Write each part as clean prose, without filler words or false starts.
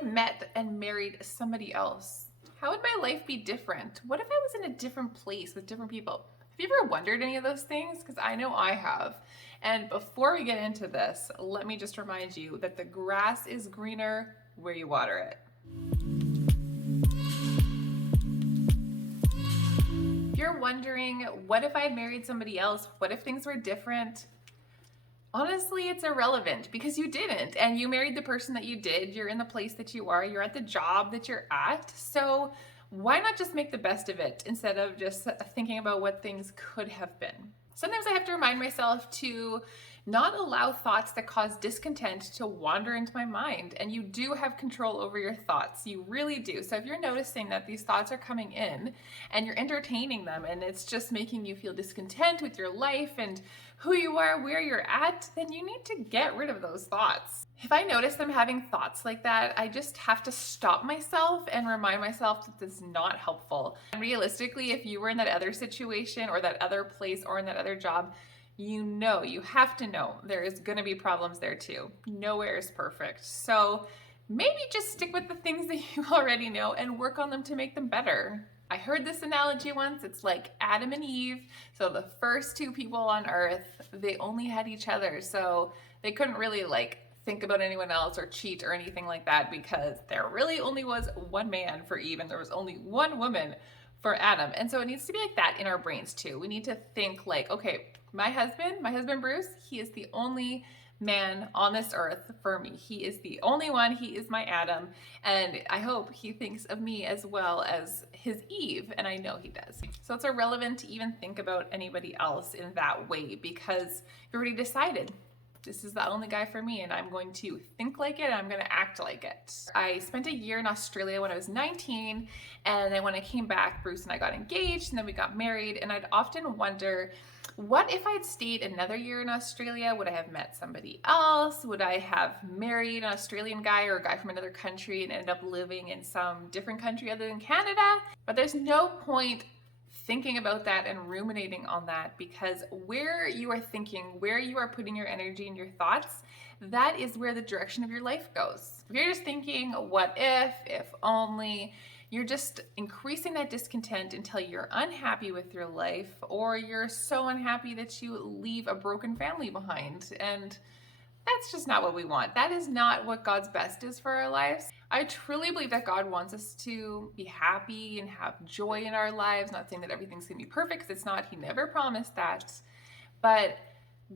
I met and married somebody else? How would my life be different? What if I was in a different place with different people? Have you ever wondered any of those things? Because I know I have. And before we get into this, let me just remind you that the grass is greener where you water it. If you're wondering, what if I had married somebody else? What if things were different? Honestly, it's irrelevant because you didn't, and you married the person that you did. You're in the place that you are, you're at the job that you're at. So why not just make the best of it instead of just thinking about what things could have been? Sometimes I have to remind myself to not allow thoughts that cause discontent to wander into my mind. And you do have control over your thoughts. You really do. So if you're noticing that these thoughts are coming in and you're entertaining them and it's just making you feel discontent with your life and who you are, where you're at, then you need to get rid of those thoughts. If I notice them having thoughts like that, I just have to stop myself and remind myself that this is not helpful. And realistically, if you were in that other situation or that other place or in that other job, you have to know there is going to be problems there too. Nowhere is perfect. So maybe just stick with the things that you already know and work on them to make them better. I heard this analogy once. It's like Adam and Eve. So the first two people on earth, they only had each other. So they couldn't really think about anyone else or cheat or anything like that because there really only was one man for Eve and there was only one woman for Adam. And so it needs to be like that in our brains too. We need to think okay, my husband Bruce, he is the only man on this earth for me. He is the only one. He is my Adam. And I hope he thinks of me as well as his Eve. And I know he does. So it's irrelevant to even think about anybody else in that way because you already decided this is the only guy for me and I'm going to think like it and I'm going to act like it. I spent a year in Australia when I was 19 and then when I came back, Bruce and I got engaged and then we got married, and I'd often wonder, what if I'd stayed another year in Australia? Would I have met somebody else? Would I have married an Australian guy or a guy from another country and ended up living in some different country other than Canada? But there's no point thinking about that and ruminating on that because where you are thinking, where you are putting your energy and your thoughts, that is where the direction of your life goes. If you're just thinking, what if only, you're just increasing that discontent until you're unhappy with your life or you're so unhappy that you leave a broken family behind. And that's just not what we want. That is not what God's best is for our lives. I truly believe that God wants us to be happy and have joy in our lives. Not saying that everything's going to be perfect, because it's not. He never promised that. But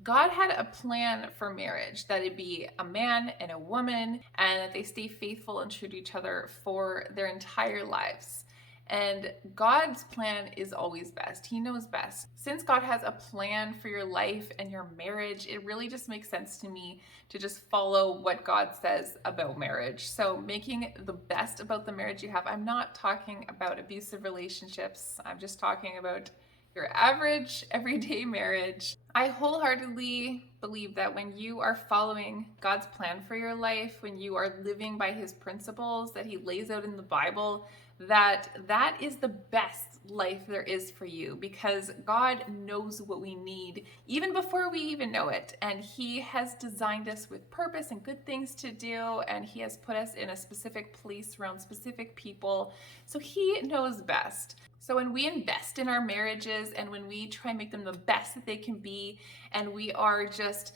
God had a plan for marriage, that it'd be a man and a woman, and that they stay faithful and true to each other for their entire lives. And God's plan is always best. He knows best. Since God has a plan for your life and your marriage, it really just makes sense to me to just follow what God says about marriage. So making the best about the marriage you have. I'm not talking about abusive relationships. I'm just talking about your average, everyday marriage. I wholeheartedly believe that when you are following God's plan for your life, when you are living by His principles that He lays out in the Bible, that is the best life there is for you, because God knows what we need even before we even know it. And He has designed us with purpose and good things to do. And He has put us in a specific place around specific people. So He knows best. So when we invest in our marriages and when we try and make them the best that they can be, and we are just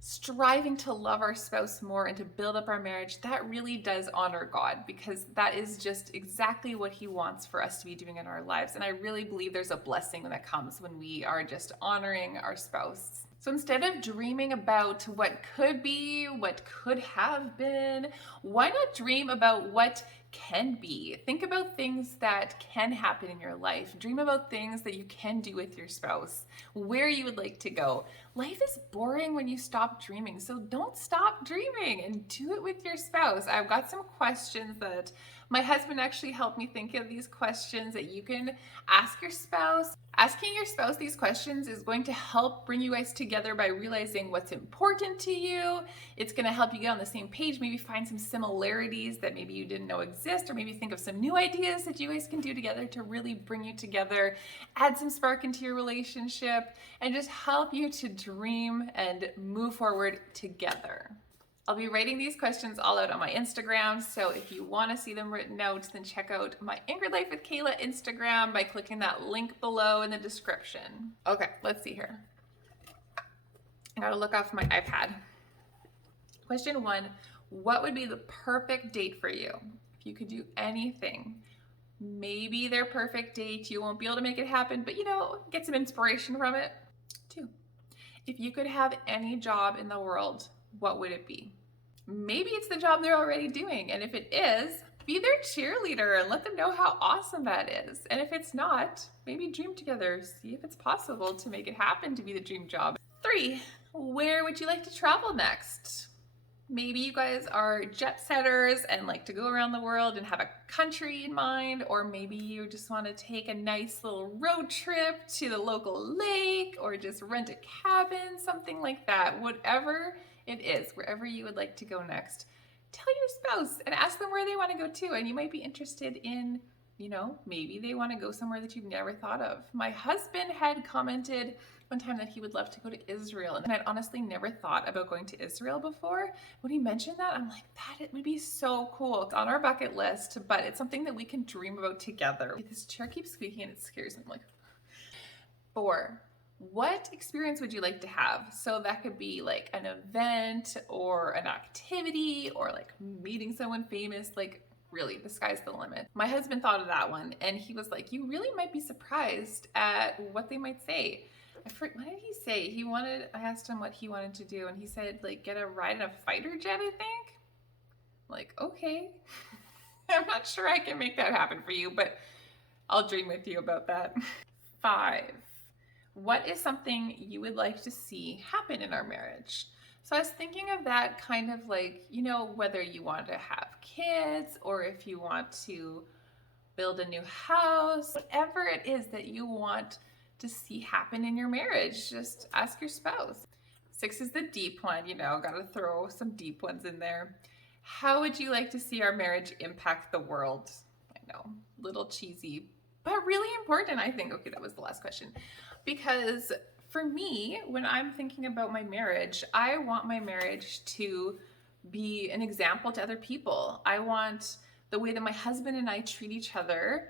striving to love our spouse more and to build up our marriage, that really does honor God, because that is just exactly what He wants for us to be doing in our lives. And I really believe there's a blessing that comes when we are just honoring our spouse. So instead of dreaming about what could be, what could have been, why not dream about what can be? Think about things that can happen in your life. Dream about things that you can do with your spouse, where you would like to go. Life is boring when you stop dreaming, so don't stop dreaming and do it with your spouse. I've got some questions that my husband actually helped me think of, these questions that you can ask your spouse. Asking your spouse these questions is going to help bring you guys together by realizing what's important to you. It's going to help you get on the same page, maybe find some similarities that maybe you didn't know exist, or maybe think of some new ideas that you guys can do together to really bring you together, add some spark into your relationship, and just help you to dream and move forward together. I'll be writing these questions all out on my Instagram, so if you want to see them written out, then check out my Anchored Life with Kayla Instagram by clicking that link below in the description. Okay, let's see here. I gotta look off my iPad. Question 1, what would be the perfect date for you? If you could do anything, maybe their perfect date, you won't be able to make it happen, but get some inspiration from it. 2, if you could have any job in the world, what would it be? Maybe it's the job they're already doing, and if it is, be their cheerleader and let them know how awesome that is. And if it's not, maybe dream together, see if it's possible to make it happen to be the dream job. 3, where would you like to travel next? Maybe you guys are jet setters and like to go around the world and have a country in mind, or maybe you just want to take a nice little road trip to the local lake or just rent a cabin, something like that. Whatever it is, wherever you would like to go next, tell your spouse and ask them where they want to go to, and you might be interested in, maybe they want to go somewhere that you've never thought of. My husband had commented one time that he would love to go to Israel, and I'd honestly never thought about going to Israel before. When he mentioned that, I'm like, it would be so cool. It's on our bucket list, but it's something that we can dream about together. This chair keeps squeaking and it scares me. I'm like, 4, what experience would you like to have? So that could be like an event or an activity or like meeting someone famous, like really, the sky's the limit. My husband thought of that one and he was like, you really might be surprised at what they might say. What did he say? I asked him what he wanted to do, and he said, like, get a ride in a fighter jet, I think. Like, okay. I'm not sure I can make that happen for you, but I'll dream with you about that. 5, what is something you would like to see happen in our marriage? So I was thinking of that kind of like, whether you want to have kids or if you want to build a new house, whatever it is that you want to see happen in your marriage, just ask your spouse. 6 is the deep one, gotta throw some deep ones in there. How would you like to see our marriage impact the world? I know, little cheesy, but really important, I think. Okay, that was the last question. Because for me, when I'm thinking about my marriage, I want my marriage to be an example to other people. I want the way that my husband and I treat each other,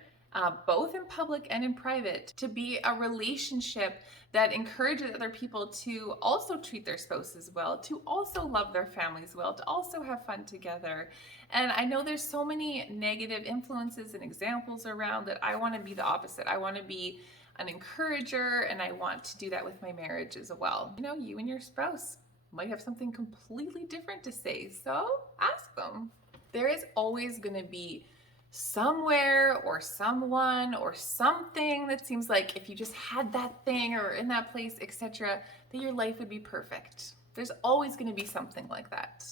both in public and in private, to be a relationship that encourages other people to also treat their spouses well, to also love their families well, to also have fun together. And I know there's so many negative influences and examples around that I want to be the opposite. I want to be an encourager, and I want to do that with my marriage as well. You and your spouse might have something completely different to say, so ask them. There is always going to be somewhere or someone or something that seems like if you just had that thing or in that place, etc., that your life would be perfect. There's always going to be something like that.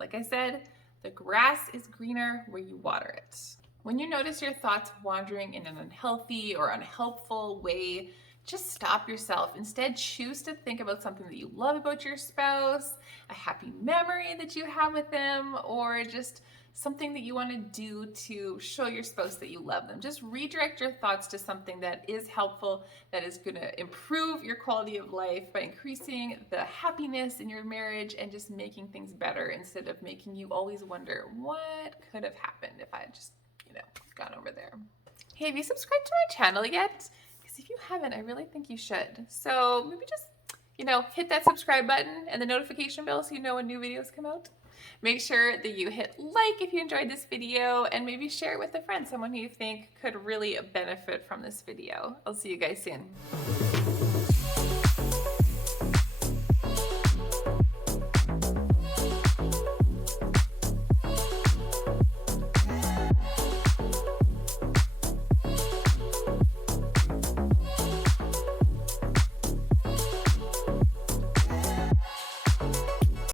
Like I said, the grass is greener where you water it. When you notice your thoughts wandering in an unhealthy or unhelpful way, just stop yourself. Instead, choose to think about something that you love about your spouse, a happy memory that you have with them, or just something that you want to do to show your spouse that you love them. Just redirect your thoughts to something that is helpful, that is going to improve your quality of life by increasing the happiness in your marriage and just making things better, instead of making you always wonder what could have happened if I had just, gone over there. Hey, have you subscribed to my channel yet? Because if you haven't, I really think you should. So maybe just, hit that subscribe button and the notification bell so you know when new videos come out. Make sure that you hit like if you enjoyed this video, and maybe share it with a friend, someone who you think could really benefit from this video. I'll see you guys soon.